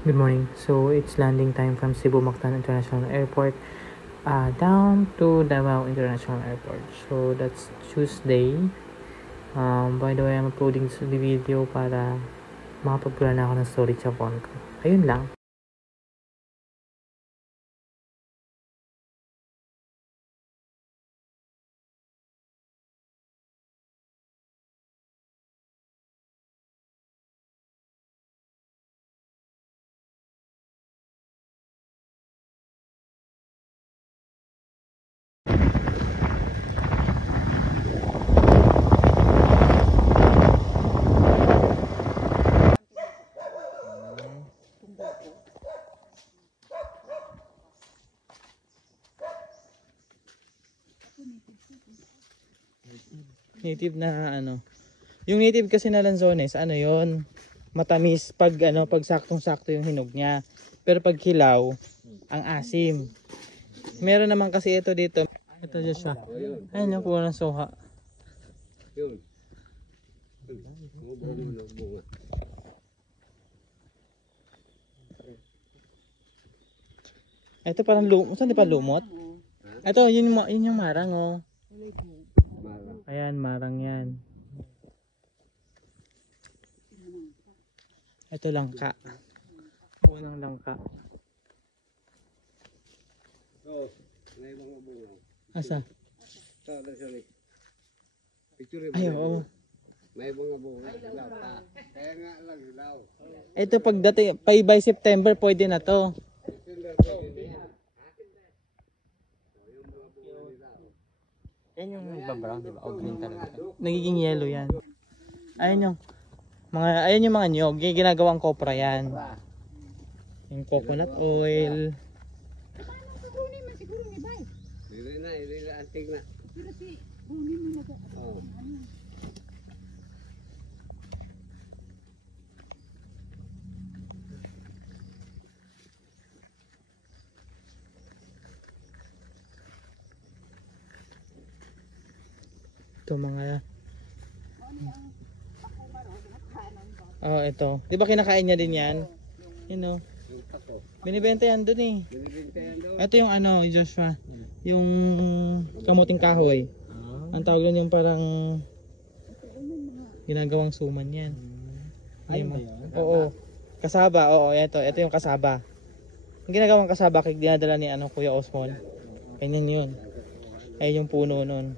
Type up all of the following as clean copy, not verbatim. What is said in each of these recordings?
Good morning. So it's landing time from Cebu Mactan International Airport down to Davao International Airport. So that's Tuesday. By the way, I'm uploading this video para makapagpula na ako ng storage sa phone ko. Ayun lang. Native na ano. Yung native kasi na lanzones, ano yon, matamis pag pag saktong-sakto yung hinog niya. Pero pag hilaw, ang asim. Meron naman kasi ito dito. Ito dyan siya. Ayun yung puno ng suha. Yun. Ito parang lumot. Saan di pa lumot? Ito, yun yung marang oh. Ayan, marang yan. Ito langka. Punang langka. Oh, may mga bunga. Asa? Sorry. Picture mo. Ay, oo. May mga bunga. Kaya nga lang hilaw. Ito pagdating, by September pwede na to. Yan yung nagbabrown, di ba? O green talaga. Nagiging yellow yan. Ayan yung mga nyog. Yung ginagawang kopra yan. Yung coconut oil. Hindi na, antig na. Oh. Ito mga ito. Di ba kinakain niya din yan? Yun o. Binibenta yan dun eh. Ito yung Joshua. Yung kamuting kahoy. Ang tawag doon yung parang ginagawang suman yan. Ay, oo. Kasaba, oo. Ito yung kasaba. Ang ginagawang kasaba kaya dinadala ni Kuya Osmond. Ganyan yun. Ay yung puno nun.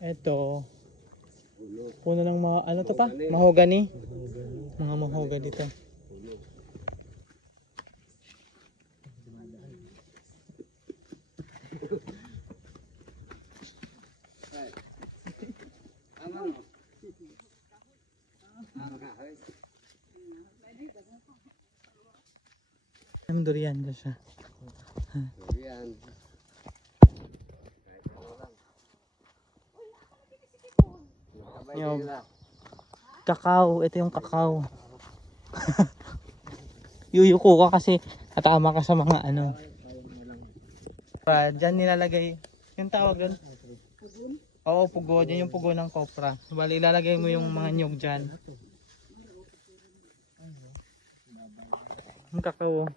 Ito puno ng mga to pa? Mahogany. Mga mahogany dito. Ang durian dyan siya. Durian. Yung kakao, ito yung kakao. Yuyuko ka kasi natama ka sa mga Diyan nilalagay yung tawag doon. Oo, pugo. Diyan yung pugo ng kopra. Bali, ilalagay mo yung mga nyug dyan. Yung kakao.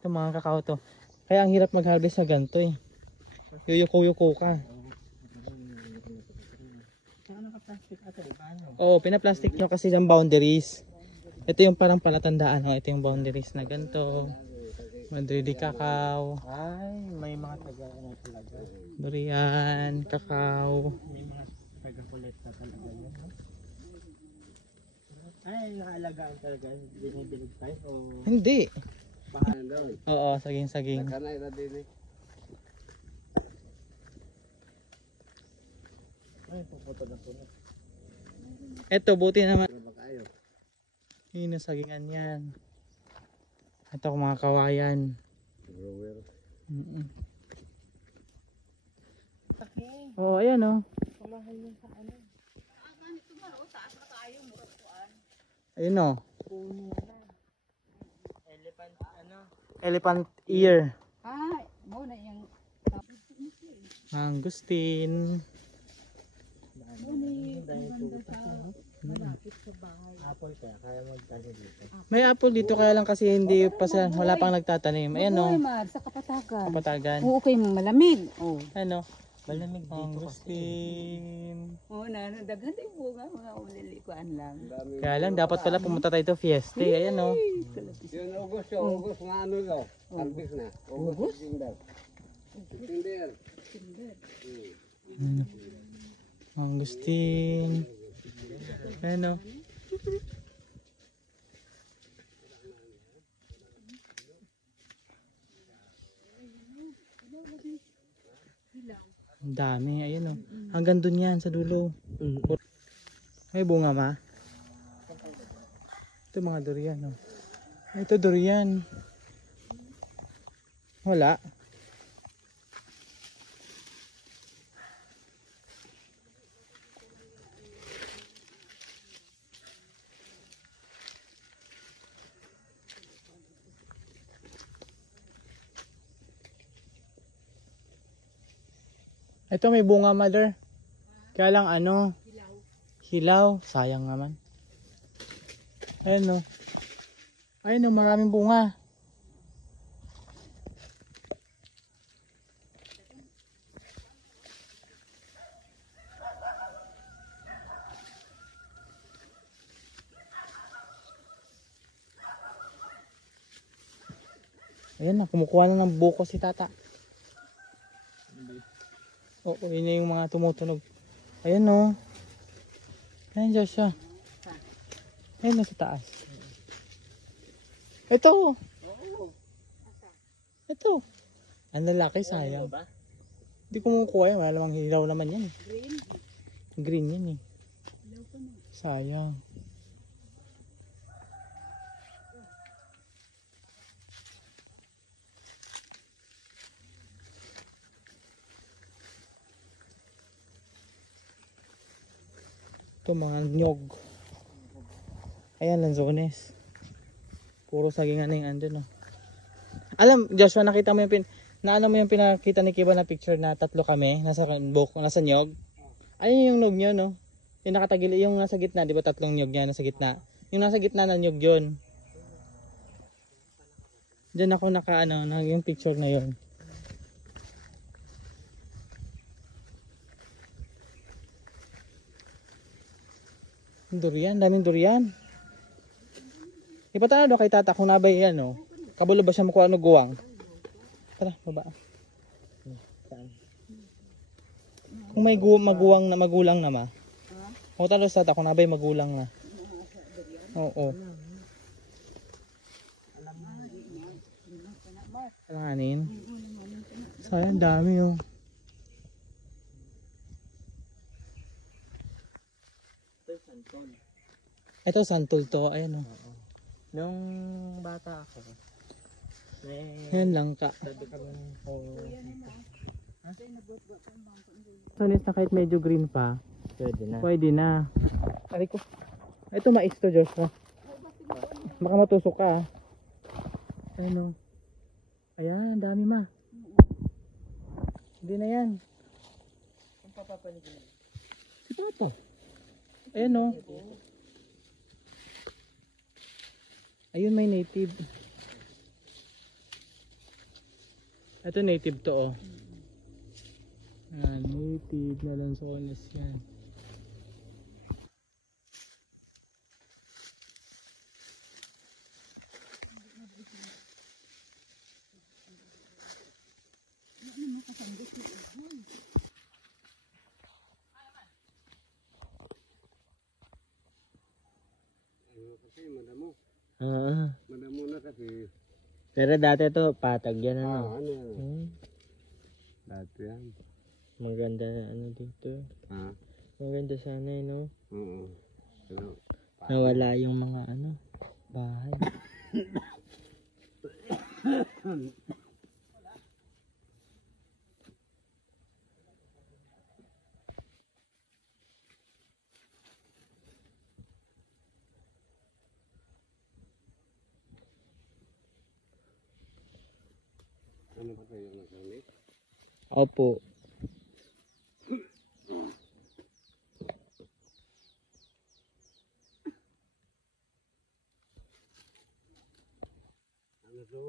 Ito mga kakao to. Kaya ang hirap mag-harvest sa ganito eh. Yuyuko-yuko ka. Oo, pinaplastic nyo kasi yung boundaries. Ito yung parang palatandaan. Ito yung boundaries na ganito. Madridi kakao. Ay, may mga talaga. Durian, kakao. May mga taga-kulit na talaga yan. Ay, nakalagaan talaga. Binibilog tayo o... Hindi. Bahan doon. Oo, saging-saging. Nakanay na din eh. Ay, puputo na po na. Ito, buti naman. Kayo. Yun ang sagingan yan. Ito mga kawayan. Oo, ayan o. Ayun o. Elephant ear. Ah, mo na yung Mangustin. malapit sa bahay. Apple kaya, kaya magtanim dito. May apple dito kaya lang kasi hindi pa sila, wala pang nagtatanim. Ayan o. Uy, Mar, sa Kapatagan. Kapatagan. Oo, kay malamig. Oh. Ano? Malamig dito kasi. Mangustin. Oo na, daghan yung bunga, mga ulilikuan lang. Kaya lang dapat pala pumunta tayo to fiesta. Ayan o. Yun, August yun. August nga ano daw. Harvest na. August? September. Mangustin. Ayan o. Ang dami. Ayan o. Hanggang dun yan sa dulo. May bunga ma? Ito mga durian o. Ito durian. Wala. Ito may bunga mother. Kaya lang ano? Hilaw. Sayang naman. Ayan o. Ayun o, maraming bunga. Ayan na, kumukuha na ng buko si tata. Oo, yun na yung mga tumutunog. Ayan o. Ayan Joshua. Ayan na sa taas. Ito. Ito. Ang lalaki, sayang. Hindi kumukuha yan. Wala namang hilaw naman yan. Green yan eh. Sayang. Ito mga nyog. Ayan, lanzones. Puro saging ano yung andun. Oh. Alam, Joshua, nakita mo yung mo yung pinakita ni Kiba na picture na tatlo kami, nasa nyog. Ayun yung nyog nyo, no? Yung nakatagil, yung nasa gitna, di ba tatlong nyog niya nasa gitna? Yung nasa gitna na nyog yun. Diyan ako yung picture na yun. Durian, daming durian. Ipatanong kay tata kung nabay yan, no? Kabulo ba siya makuha ano guwang? Tara, baba. Kung may maguwang na magulang na ma. O talo sa tata kung nabay magulang na. Oo. Alanganin. Sayang dami oh. Ito santol to, ayan o. Nung bata ako, Ayan lang ka. sabi kami Sonis na kahit medyo green pa, pwede na. pwede na. Aray ko. Ito mais to Joshua. Baka matusok ka ah. Ayan o. Ayan, dami ma. Hindi na yan. Kung papapanigin. Si Papa. Ayan o. Ayun may native. Ito native to oh. Ayan, native na lanzones yan. Kasi madamo. Ah. Madamo na kasi. Pero dati to patag yan ano. Ano yan? Dati yan. Maganda na ano dito. Ha? Maganda sana eh no. Oo. Pero, Nawala yung mga ano bahay. Ano ba kayo nagkamit? Opo. Ano to?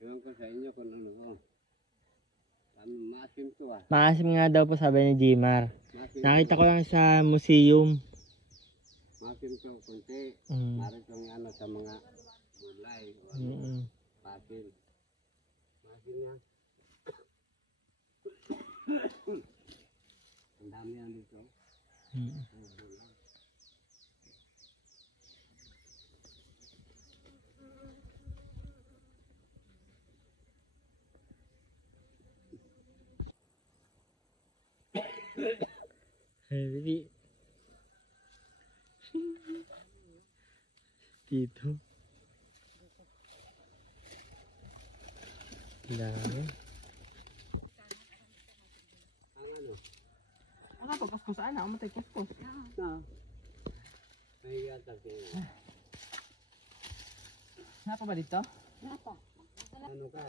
Ewan ko sa inyo kung ano ko. Maasim to ah. Maasim nga daw po sabi ni Jimar. Maasim Nakita to. ko lang sa museum. Maasim to kunti. Mm. Maritong ano sa mga gulay. O ano, Mm. pasil. Maasim yan. Ang dami yan dito. Mm. Heavy. Dito. Dami. Ang ano? Ano to? Kuskusaan na. Amatay kuskus. Na. Ay yata kayo. Napa ba dito? Ano ka?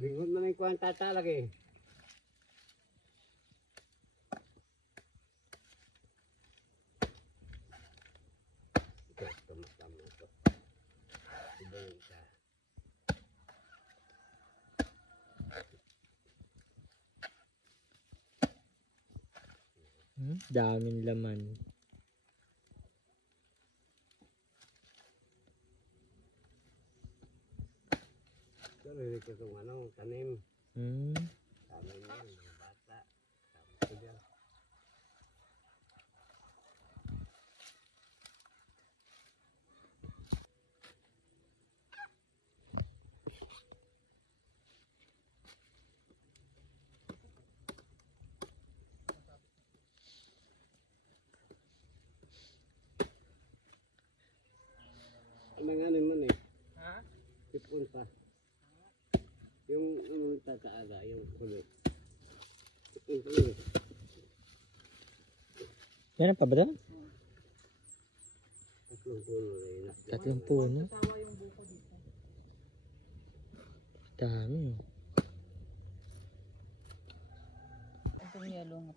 Ringon mo na yung kuhan tatalag eh. Ito, tumakam na ito. Ibang isa. Daming laman. Ito, rinig ko itong ano, tanim. Hmm. Tanim yan, mga bata. Tama ko dyan. Ano nga nun eh? Ha? Tipon pa. Yung tataaga, yung kulot. Tipon pa yun. Meron pa ba doon? Tatlong puno na yun. Tatlong puno. Dami. Itong yellow nga.